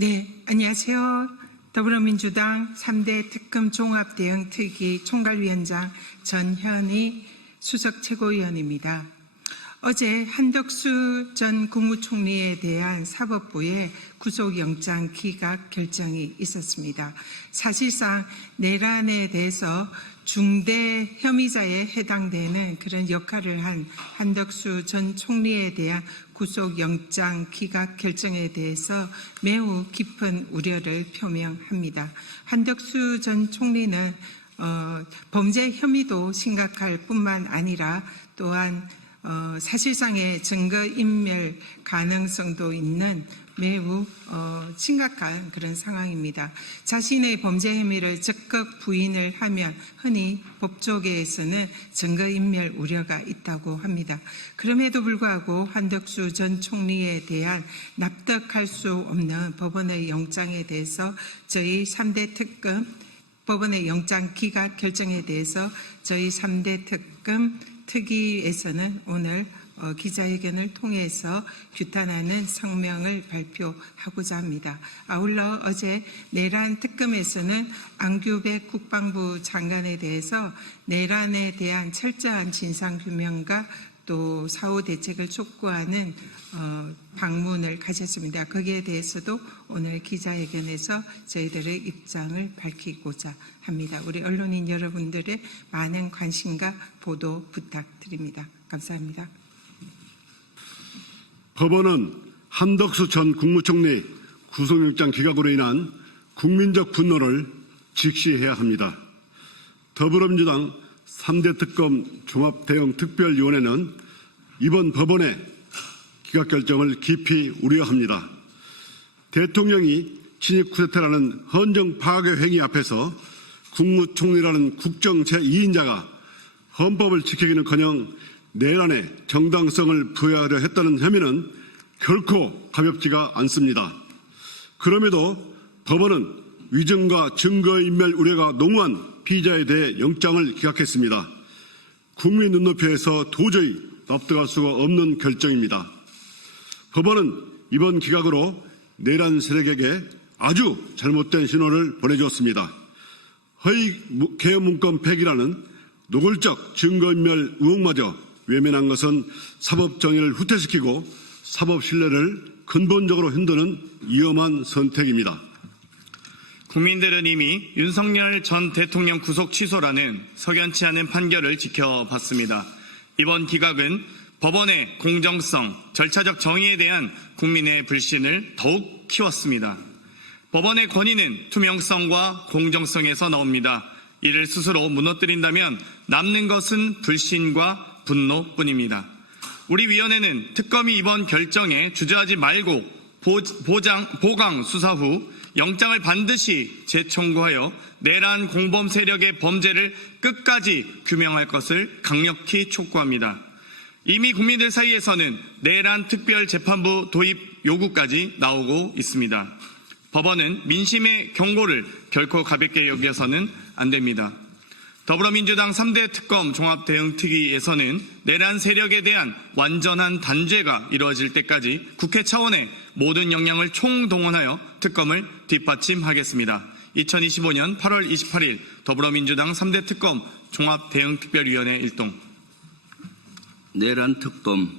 네, 안녕하세요. 더불어민주당 3대 특검 종합대응 특위 총괄위원장 전현희 수석 최고위원입니다. 어제 한덕수 전 국무총리에 대한 사법부의 구속영장 기각 결정이 있었습니다. 사실상 내란에 대해서 중대 혐의자에 해당되는 그런 역할을 한 한덕수 전 총리에 대한 구속영장 기각 결정에 대해서 매우 깊은 우려를 표명합니다. 한덕수 전 총리는 범죄 혐의도 심각할 뿐만 아니라 또한 사실상의 증거인멸 가능성도 있는 매우 심각한 그런 상황입니다. 자신의 범죄 혐의를 적극 부인을 하면 흔히 법조계에서는 증거인멸 우려가 있다고 합니다. 그럼에도 불구하고 한덕수 전 총리에 대한 납득할 수 없는 법원의 영장에 대해서 저희 3대 특검 법원의 영장 기각 결정에 대해서 저희 3대 특검 특위에서는 오늘 기자회견을 통해서 규탄하는 성명을 발표하고자 합니다. 아울러 어제 내란 특검에서는 안규백 국방부 장관에 대해서 내란에 대한 철저한 진상규명과 또 사후 대책을 촉구하는 방문을 가졌습니다. 거기에 대해서도 오늘 기자회견에서 저희들의 입장을 밝히고자 합니다. 우리 언론인 여러분들의 많은 관심과 보도 부탁드립니다. 감사합니다. 법원은 한덕수 전 국무총리 구속영장 기각으로 인한 국민적 분노를 직시해야 합니다. 더불어민주당 3대 특검 종합대응특별위원회는 이번 법원의 기각 결정을 깊이 우려합니다. 대통령이 친일 쿠데타라는 헌정 파괴 행위 앞에서 국무총리라는 국정 제2인자가 헌법을 지키기는커녕 내란의 정당성을 부여하려 했다는 혐의는 결코 가볍지가 않습니다. 그럼에도 법원은 위증과 증거인멸 우려가 농후한 피의자에 대해 영장을 기각했습니다. 국민 눈높이에서 도저히 납득할 수가 없는 결정입니다. 법원은 이번 기각으로 내란 세력에게 아주 잘못된 신호를 보내주었습니다. 허위 개헌 문건 폐기라는 노골적 증거인멸 의혹마저 외면한 것은 사법 정의를 후퇴시키고 사법 신뢰를 근본적으로 흔드는 위험한 선택입니다. 국민들은 이미 윤석열 전 대통령 구속 취소라는 석연치 않은 판결을 지켜봤습니다. 이번 기각은 법원의 공정성, 절차적 정의에 대한 국민의 불신을 더욱 키웠습니다. 법원의 권위는 투명성과 공정성에서 나옵니다. 이를 스스로 무너뜨린다면 남는 것은 불신과 분노뿐입니다. 우리 위원회는 특검이 이번 결정에 주저하지 말고 보강 수사 후 영장을 반드시 재청구하여 내란 공범 세력의 범죄를 끝까지 규명할 것을 강력히 촉구합니다. 이미 국민들 사이에서는 내란 특별재판부 도입 요구까지 나오고 있습니다. 법원은 민심의 경고를 결코 가볍게 여겨서는 안 됩니다. 더불어민주당 3대 특검 종합대응특위에서는 내란 세력에 대한 완전한 단죄가 이루어질 때까지 국회 차원의 모든 역량을 총동원하여 특검을 뒷받침하겠습니다. 2025년 8월 28일 더불어민주당 3대 특검 종합대응특별위원회 일동. 내란 특검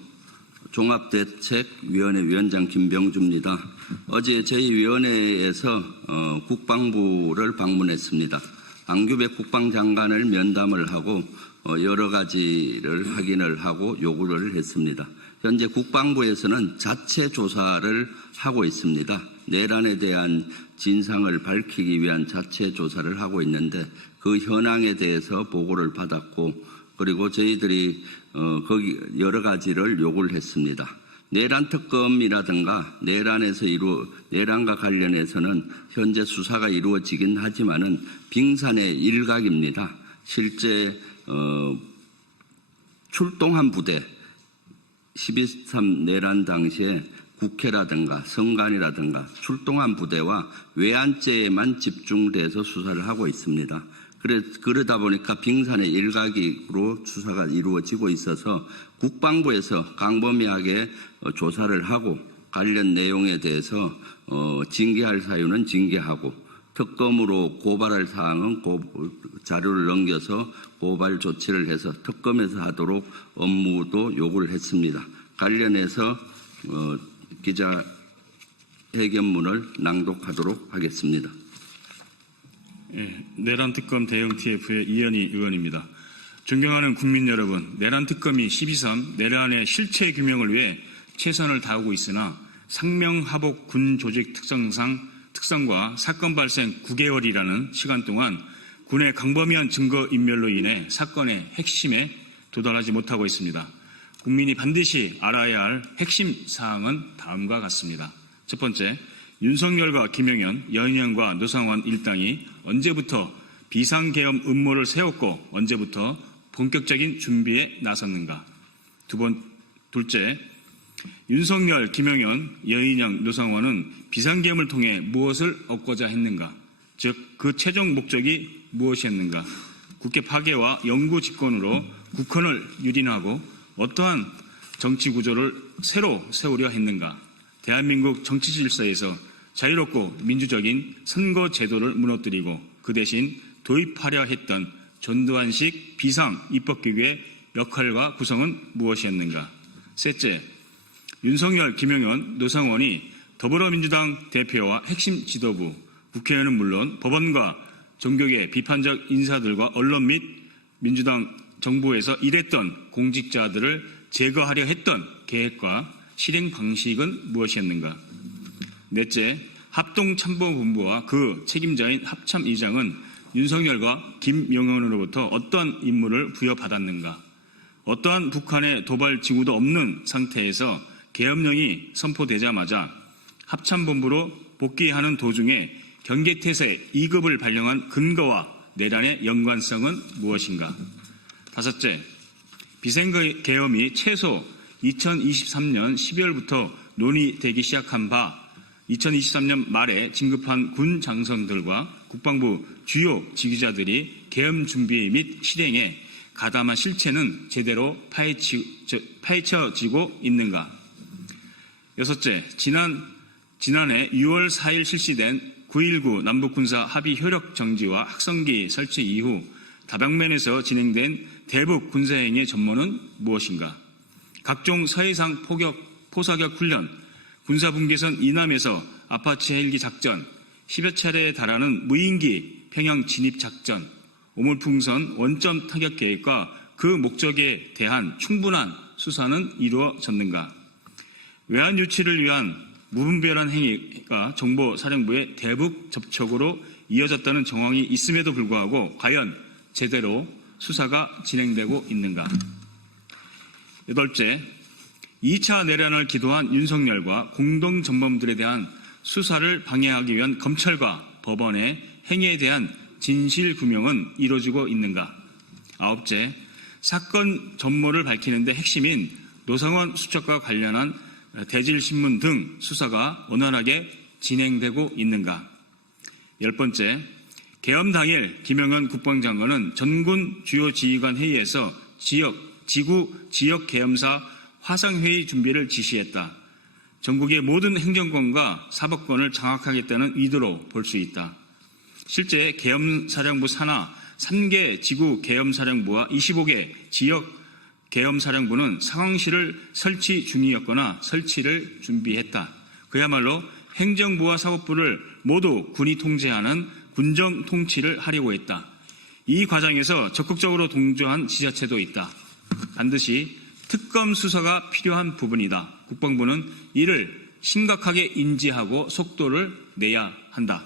종합대책위원회 위원장 김병주입니다. 어제 저희 위원회에서 국방부를 방문했습니다. 안규백 국방장관을 면담을 하고 여러 가지를 확인을 하고 요구를 했습니다. 현재 국방부에서는 자체 조사를 하고 있습니다. 내란에 대한 진상을 밝히기 위한 자체 조사를 하고 있는데 그 현황에 대해서 보고를 받았고 그리고 저희들이 거기 여러 가지를 요구를 했습니다. 내란 특검이라든가 내란과 관련해서는 현재 수사가 이루어지긴 하지만은 빙산의 일각입니다. 실제 출동한 부대 12.3 내란 당시에 국회라든가 성관이라든가 출동한 부대와 외환죄에만 집중돼서 수사를 하고 있습니다. 그러다 보니까 빙산의 일각으로 수사가 이루어지고 있어서 국방부에서 광범위하게 조사를 하고 관련 내용에 대해서 징계할 사유는 징계하고 특검으로 고발할 사항은 자료를 넘겨서 고발 조치를 해서 특검에서 하도록 업무도 요구를 했습니다. 관련해서 기자회견문을 낭독하도록 하겠습니다. 예, 내란 특검 대응 TF의 이현희 의원입니다. 존경하는 국민 여러분, 내란 특검이 12.3 내란의 실체 규명을 위해 최선을 다하고 있으나 상명하복 군 조직 특성과 사건 발생 9개월이라는 시간 동안 군의 광범위한 증거 인멸로 인해 사건의 핵심에 도달하지 못하고 있습니다. 국민이 반드시 알아야 할 핵심 사항은 다음과 같습니다. 첫 번째, 윤석열과 김영현, 여인영과 노상원 일당이 언제부터 비상계엄 음모를 세웠고 언제부터 본격적인 준비에 나섰는가. 둘째, 윤석열, 김영현, 여인영, 노상원은 비상계엄을 통해 무엇을 얻고자 했는가. 즉, 그 최종 목적이 무엇이었는가. 국회 파괴와 영구 집권으로 국헌을 유린하고 어떠한 정치 구조를 새로 세우려 했는가. 대한민국 정치 질서에서 자유롭고 민주적인 선거 제도를 무너뜨리고 그 대신 도입하려 했던 전두환식 비상 입법기구의 역할과 구성은 무엇이었는가. 셋째, 윤석열, 김영현, 노상원이 더불어민주당 대표와 핵심 지도부, 국회의원은 물론 법원과 종교계 비판적 인사들과 언론 및 민주당 정부에서 일했던 공직자들을 제거하려 했던 계획과 실행 방식은 무엇이었는가. 넷째, 합동참모본부와 그 책임자인 합참의장은 윤석열과 김영현으로부터 어떠한 임무를 부여받았는가. 어떠한 북한의 도발 징후도 없는 상태에서 계엄령이 선포되자마자 합참본부로 복귀하는 도중에 경계태세 2급을 발령한 근거와 내란의 연관성은 무엇인가. 다섯째, 비상계엄이 최소 2023년 12월부터 논의되기 시작한 바 2023년 말에 진급한 군 장성들과 국방부 주요 지휘자들이 계엄 준비 및 실행에 가담한 실체는 제대로 파헤쳐지고 있는가. 여섯째, 지난해 6월 4일 실시된 9.19 남북군사 합의 효력 정지와 확성기 설치 이후 다방면에서 진행된 대북 군사행위의 전모는 무엇인가. 각종 서해상 포사격 훈련, 군사분계선 이남에서 아파치 헬기 작전, 10여 차례에 달하는 무인기 평양 진입 작전, 오물풍선 원점 타격 계획과 그 목적에 대한 충분한 수사는 이루어졌는가. 외환 유치를 위한 무분별한 행위가 정보사령부의 대북 접촉으로 이어졌다는 정황이 있음에도 불구하고 과연 제대로 수사가 진행되고 있는가. 여덟째, 2차 내란을 기도한 윤석열과 공동전범들에 대한 수사를 방해하기 위한 검찰과 법원의 행위에 대한 진실규명은 이루어지고 있는가. 아홉째, 사건 전모를 밝히는 데 핵심인 노상원 수첩과 관련한 대질신문 등 수사가 원활하게 진행되고 있는가. 열 번째, 계엄 당일 김영현 국방장관은 전군 주요 지휘관 회의에서 지구 지역 계엄사 화상회의 준비를 지시했다. 전국의 모든 행정권과 사법권을 장악하겠다는 의도로 볼 수 있다. 실제 계엄사령부 산하 3개 지구 계엄사령부와 25개 지역 계엄사령부는 상황실을 설치 중이었거나 설치를 준비했다. 그야말로 행정부와 사법부를 모두 군이 통제하는 군정 통치를 하려고 했다. 이 과정에서 적극적으로 동조한 지자체도 있다. 반드시 특검 수사가 필요한 부분이다. 국방부는 이를 심각하게 인지하고 속도를 내야 한다.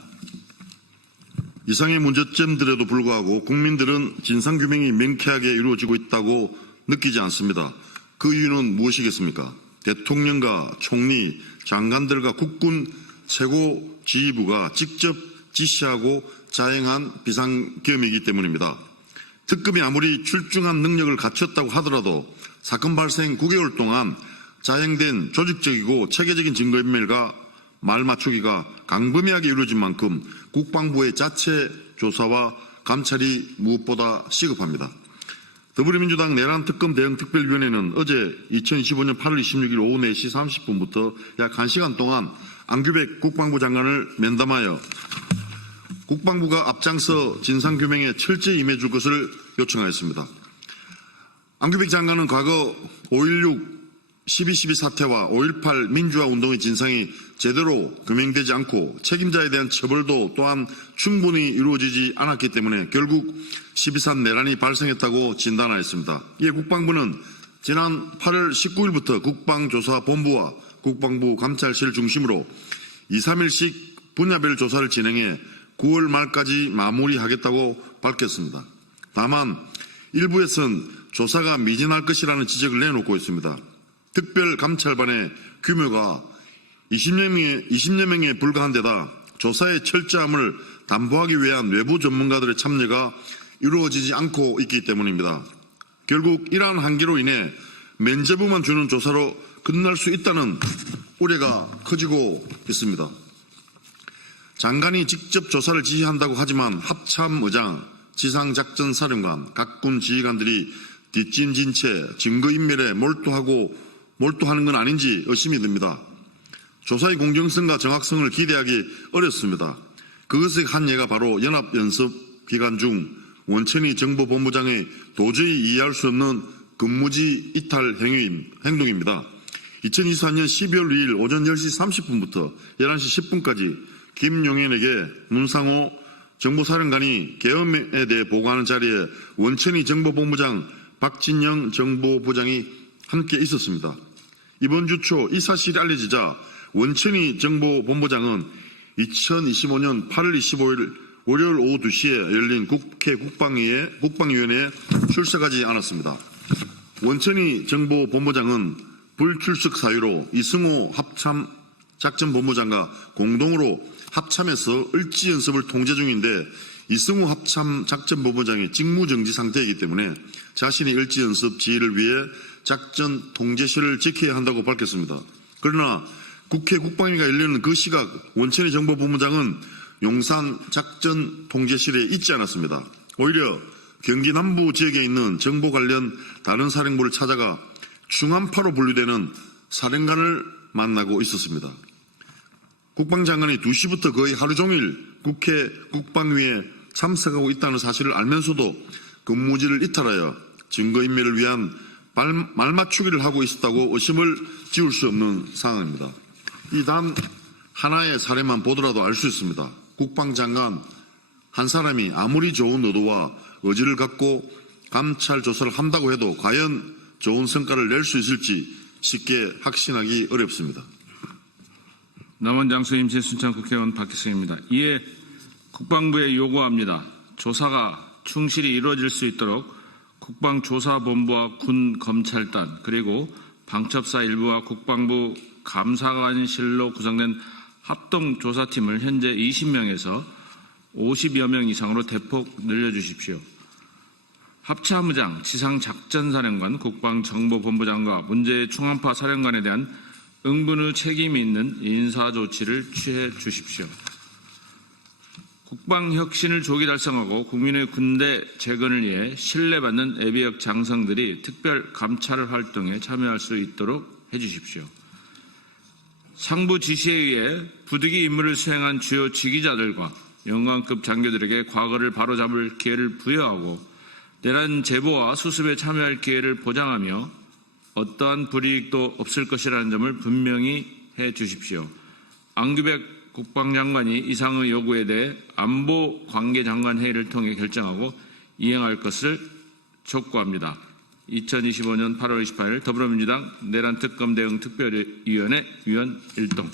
이상의 문제점들에도 불구하고 국민들은 진상규명이 명쾌하게 이루어지고 있다고 느끼지 않습니다. 그 이유는 무엇이겠습니까? 대통령과 총리, 장관들과 국군 최고 지휘부가 직접 지시하고 자행한 비상계엄이기 때문입니다. 특검이 아무리 출중한 능력을 갖췄다고 하더라도 사건 발생 9개월 동안 자행된 조직적이고 체계적인 증거인멸과 말 맞추기가 광범위하게 이루어진 만큼 국방부의 자체 조사와 감찰이 무엇보다 시급합니다. 더불어민주당 내란 특검 대응 특별위원회는 어제 2025년 8월 26일 오후 4시 30분부터 약 1시간 동안 안규백 국방부 장관을 면담하여 국방부가 앞장서 진상규명에 철저히 임해줄 것을 요청하였습니다. 안규백 장관은 과거 5.16 12.12 사태와 5.18 민주화 운동의 진상이 제대로 규명되지 않고 책임자에 대한 처벌도 또한 충분히 이루어지지 않았기 때문에 결국 12.3 내란이 발생했다고 진단하였습니다. 이에 국방부는 지난 8월 19일부터 국방조사본부와 국방부 감찰실을 중심으로 2, 3일씩 분야별 조사를 진행해 9월 말까지 마무리하겠다고 밝혔습니다. 다만 일부에서는 조사가 미진할 것이라는 지적을 내놓고 있습니다. 특별감찰반의 규모가 20여 명에 불과한 데다 조사의 철저함을 담보하기 위한 외부 전문가들의 참여가 이루어지지 않고 있기 때문입니다. 결국 이러한 한계로 인해 면죄부만 주는 조사로 끝날 수 있다는 우려가 커지고 있습니다. 장관이 직접 조사를 지휘한다고 하지만 합참의장, 지상작전사령관, 각군 지휘관들이 뒷짐진 채 증거인멸에 몰두하는 건 아닌지 의심이 듭니다. 조사의 공정성과 정확성을 기대하기 어렵습니다. 그것의 한 예가 바로 연합연습 기간 중 원천희 정보본부장의 도저히 이해할 수 없는 근무지 이탈 행동입니다. 2024년 12월 2일 오전 10시 30분부터 11시 10분까지 김용현에게 문상호 정보사령관이 계엄에 대해 보고하는 자리에 원천희 정보본부장, 박진영 정보부장이 함께 있었습니다. 이번 주 초 이 사실이 알려지자 원천희 정보본부장은 2025년 8월 25일 월요일 오후 2시에 열린 국회 국방위원회에 출석하지 않았습니다. 원천희 정보본부장은 불출석 사유로 이승호 합참작전본부장과 공동으로 합참에서 을지연습을 통제 중인데 이승호 합참작전본부장이 직무정지 상태이기 때문에 자신이 을지연습 지휘를 위해 작전 통제실을 지켜야 한다고 밝혔습니다. 그러나 국회 국방위가 열리는 그 시각 원천희 정보본부장은 용산 작전 통제실에 있지 않았습니다. 오히려 경기 남부 지역에 있는 정보 관련 다른 사령부를 찾아가 중한파로 분류되는 사령관을 만나고 있었습니다. 국방장관이 2시부터 거의 하루 종일 국회 국방위에 참석하고 있다는 사실을 알면서도 근무지를 이탈하여 증거인멸을 위한 말맞추기를 하고 있었다고 의심을 지울 수 없는 상황입니다. 이 단 하나의 사례만 보더라도 알 수 있습니다. 국방장관 한 사람이 아무리 좋은 의도와 의지를 갖고 감찰 조사를 한다고 해도 과연 좋은 성과를 낼 수 있을지 쉽게 확신하기 어렵습니다. 남원장수 임시순창 국회의원 박희승입니다. 이에 국방부에 요구합니다. 조사가 충실히 이루어질 수 있도록 국방조사본부와 군검찰단 그리고 방첩사 일부와 국방부 감사관실로 구성된 합동조사팀을 현재 20명에서 50여 명 이상으로 대폭 늘려주십시오. 합참의장, 지상작전사령관, 국방정보본부장과 문제의 충한파 사령관에 대한 응분의 책임이 있는 인사조치를 취해 주십시오. 국방혁신을 조기 달성하고 국민의 군대 재건을 위해 신뢰받는 예비역 장성들이 특별 감찰 활동에 참여할 수 있도록 해주십시오. 상부 지시에 의해 부득이 임무를 수행한 주요 지휘자들과 영관급 장교들에게 과거를 바로잡을 기회를 부여하고 내란 제보와 수습에 참여할 기회를 보장하며 어떠한 불이익도 없을 것이라는 점을 분명히 해 주십시오. 안규백 국방장관이 이상의 요구에 대해 안보관계장관 회의를 통해 결정하고 이행할 것을 촉구합니다. 2025년 8월 28일 더불어민주당 내란특검 대응 특별위원회 위원 일동.